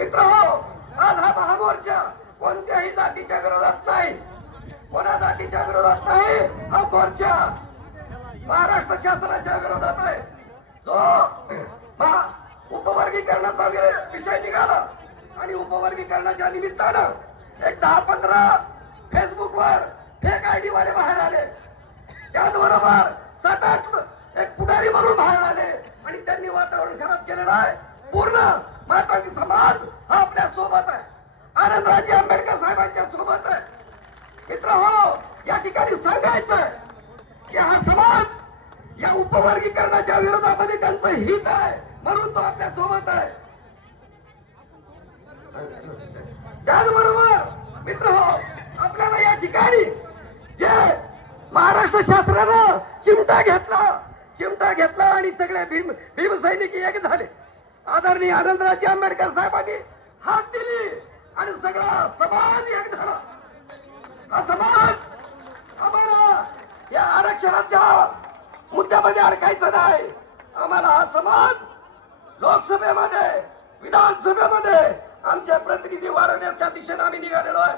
मित्रहो, आज हा महामोर्चा कोणत्याही जातीच्या विरोधात नाही, कोणा जातीच्या विरोधात नाही. हा मोर्चा महाराष्ट्र शासनाच्या विरोधात आहे. जो उपवर्गीकरणाचा विषय निघाला आणि उपवर्गीकरणाच्या निमित्तानं एक 10-15 फेसबुकवर फेक आयडी वाले बाहेर आले. त्याचबरोबर 7-8 एक पुढारी म्हणून बाहेर आले आणि त्यांनी वातावरण खराब केलेलं आहे. पूर्ण मराठी समाज हा आपल्या सोबत आहे, आनंदराजे आंबेडकर साहेबांच्या सोबत आहे. मित्र हो, या ठिकाणी सांगायचं की हा समाज या उपवर्गीकरणाच्या विरोधामध्ये त्यांचं हित आहे म्हणून तो आपल्या सोबत आहे. त्याचबरोबर मित्र हो, आपल्याला या ठिकाणी जे महाराष्ट्र शासनानं चिमटा घेतला आणि सगळे भीमसैनिक एक झाले. आदरणीय आनंदराजे आंबेडकर साहेबांनी हाक दिली आणि सगळा समाज एक झाला. हा समाज आम्हाला या आरक्षणाच्या मुद्द्यामध्ये अडकायचं नाही. आम्हाला हा समाज लोकसभेमध्ये, विधानसभेमध्ये आमचे प्रतिनिधी वाढवण्याच्या दिशेने आम्ही निघालेलो आहे.